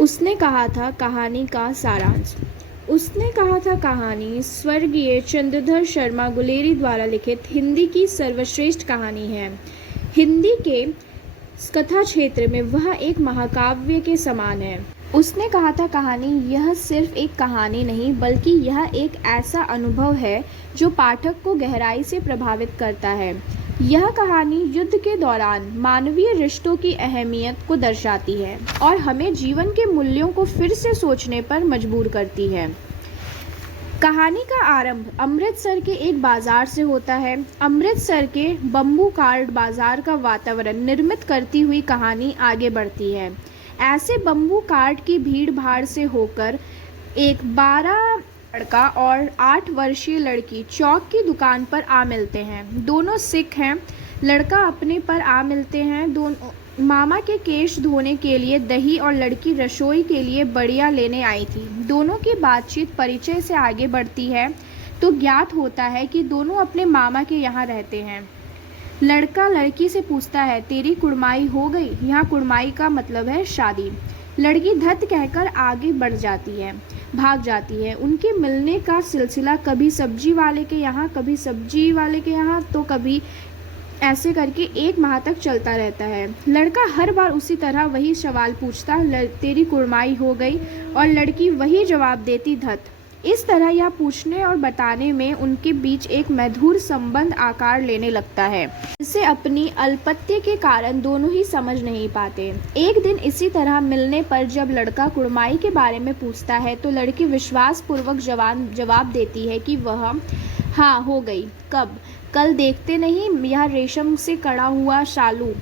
उसने कहा था कहानी का सारांश। उसने कहा था कहानी स्वर्गीय चंद्रधर शर्मा गुलेरी द्वारा लिखित हिंदी की सर्वश्रेष्ठ कहानी है। हिंदी के कथा क्षेत्र में वह एक महाकाव्य के समान है। उसने कहा था कहानी यह सिर्फ एक कहानी नहीं बल्कि यह एक ऐसा अनुभव है जो पाठक को गहराई से प्रभावित करता है। यह कहानी युद्ध के दौरान मानवीय रिश्तों की अहमियत को दर्शाती है और हमें जीवन के मूल्यों को फिर से सोचने पर मजबूर करती है। कहानी का आरंभ अमृतसर के एक बाजार से होता है। अमृतसर के बम्बू कार्ड बाजार का वातावरण निर्मित करती हुई कहानी आगे बढ़ती है। ऐसे बम्बू कार्ड की भीड़ भाड़ से होकर एक 12 लड़का और 8 वर्षीय लड़की चौक की दुकान पर आ मिलते हैं। दोनों सिख हैं। लड़का अपने पर आ मिलते हैं। दोनों मामा के केश धोने के लिए दही और लड़की रसोई के लिए बढ़िया लेने आई थी। दोनों की बातचीत परिचय से आगे बढ़ती है तो ज्ञात होता है कि दोनों अपने मामा के यहाँ रहते हैं। लड़का लड़की से पूछता है, तेरी कुड़माई हो गई? यहाँ कुड़माई का मतलब है शादी। लड़की धत कहकर आगे बढ़ जाती है, भाग जाती है। उनके मिलने का सिलसिला कभी सब्जी वाले के यहाँ, कभी सब्जी वाले के यहाँ, तो कभी ऐसे करके 1 माह तक चलता रहता है। लड़का हर बार उसी तरह वही सवाल पूछता, तेरी कुड़माई हो गई? और लड़की वही जवाब देती, धत। इस तरह यह पूछने और बताने में उनके बीच एक मधुर संबंध आकार लेने लगता है, जिसे अपनी अल्पत्य के कारण दोनों ही समझ नहीं पाते। एक दिन इसी तरह मिलने पर जब लड़का कुड़माई के बारे में पूछता है तो लड़की विश्वास पूर्वक जवाब देती है कि वह हाँ हो गई। कब? कल देखते नहीं यह रेशम से कड़ा हुआ शालू।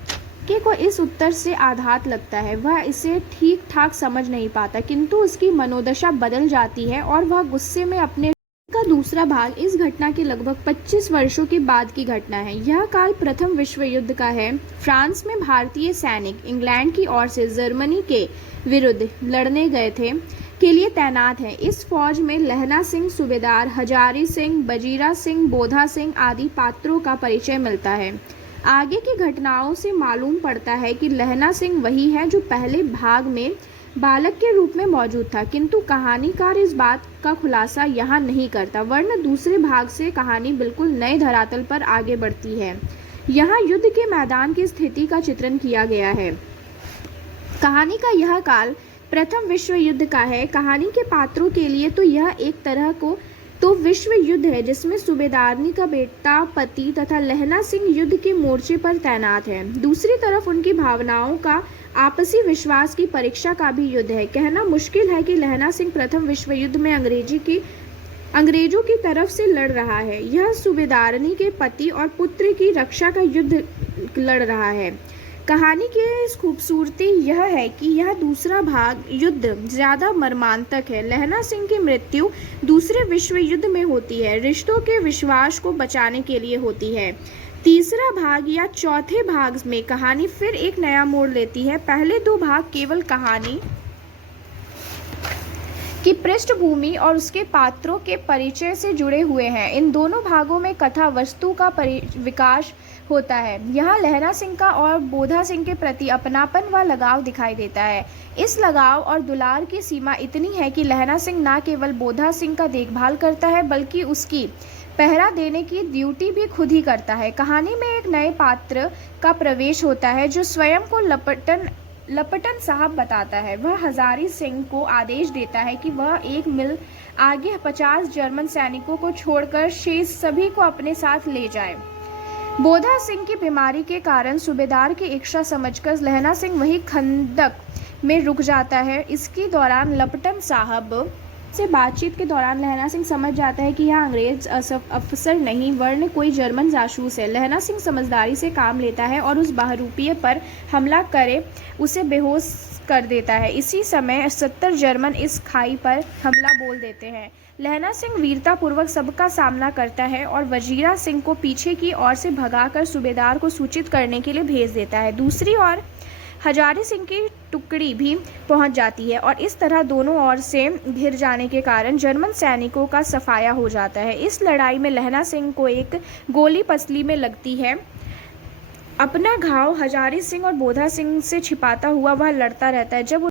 को इस उत्तर से आघात लगता है। वह इसे ठीक ठाक समझ नहीं पाता, किंतु उसकी मनोदशा बदल जाती है और वह गुस्से में अपने का दूसरा भाग इस घटना के लगभग 25 वर्षों के बाद की घटना है। यह काल प्रथम विश्व युद्ध का है। फ्रांस में भारतीय सैनिक इंग्लैंड की ओर से जर्मनी के विरुद्ध लड़ने गए थे के लिए तैनात हैं। इस फौज में लहना सिंह सूबेदार, हजारी सिंह, बजीरा सिंह, बोधा सिंह आदि पात्रों का परिचय मिलता है। आगे की घटनाओं से मालूम पड़ता है कि लहना सिंह वही है जो पहले भाग में बालक के रूप में मौजूद था, किंतु कहानीकार इस बात का खुलासा यहाँ नहीं करता, वरना दूसरे भाग से कहानी बिल्कुल नए धरातल पर आगे बढ़ती है। यहाँ युद्ध के मैदान की स्थिति का चित्रण किया गया है। कहानी का यह काल प्रथम विश्व युद्ध का है। कहानी के पात्रों के लिए तो यह एक तरह को तो विश्व युद्ध है जिसमें सूबेदारनी का बेटा पति तथा लहना सिंह युद्ध के मोर्चे पर तैनात है। दूसरी तरफ उनकी भावनाओं का आपसी विश्वास की परीक्षा का भी युद्ध है। कहना मुश्किल है कि लहना सिंह प्रथम विश्व युद्ध में अंग्रेजों की तरफ से लड़ रहा है। यह सूबेदारनी के पति और पुत्र की रक्षा का युद्ध लड़ रहा है। कहानी की इस खूबसूरती यह है कि यह दूसरा भाग युद्ध ज्यादा मर्मांतक है। लहना सिंह की मृत्यु दूसरे विश्व युद्ध में होती है, रिश्तों के विश्वास को बचाने के लिए होती है। तीसरा भाग या चौथे भाग में कहानी फिर एक नया मोड़ लेती है। पहले 2 भाग केवल कहानी की पृष्ठभूमि और उसके पात्रों के परिचय से जुड़े हुए हैं। इन दोनों भागों में कथा वस्तु का विकास होता है। यहाँ लहना सिंह का और बोधा सिंह के प्रति अपनापन व लगाव दिखाई देता है। इस लगाव और दुलार की सीमा इतनी है कि लहना सिंह न केवल बोधा सिंह का देखभाल करता है बल्कि उसकी पहरा देने की ड्यूटी भी खुद ही करता है। कहानी में एक नए पात्र का प्रवेश होता है जो स्वयं को लपटन साहब बताता है। वह हजारी सिंह को आदेश देता है कि वह 1 मील आगे 50 जर्मन सैनिकों को छोड़कर शेष सभी को अपने साथ ले जाए। बोधा सिंह की बीमारी के कारण सूबेदार की इच्छा समझकर लहना सिंह वही खंदक में रुक जाता है। इसके दौरान लपटन साहब से बातचीत के दौरान लहना सिंह समझ जाता है कि यह अंग्रेज अफसर नहीं वरन कोई जर्मन जासूस है। लहना सिंह समझदारी से काम लेता है और उस बहरूपिये पर हमला करे उसे बेहोश कर देता है। इसी समय 70 जर्मन इस खाई पर हमला बोल देते हैं। लहना सिंह वीरतापूर्वक सबका सामना करता है और वजीरा सिंह को पीछे की ओर से भगाकर सूबेदार को सूचित करने के लिए भेज देता है। दूसरी ओर हजारी सिंह की टुकड़ी भी पहुंच जाती है और इस तरह दोनों ओर से घिर जाने के कारण जर्मन सैनिकों का सफाया हो जाता है। इस लड़ाई में लहना सिंह को एक गोली पसली में लगती है। अपना घाव हजारी सिंह और बोधा सिंह से छिपाता हुआ वह लड़ता रहता है। जब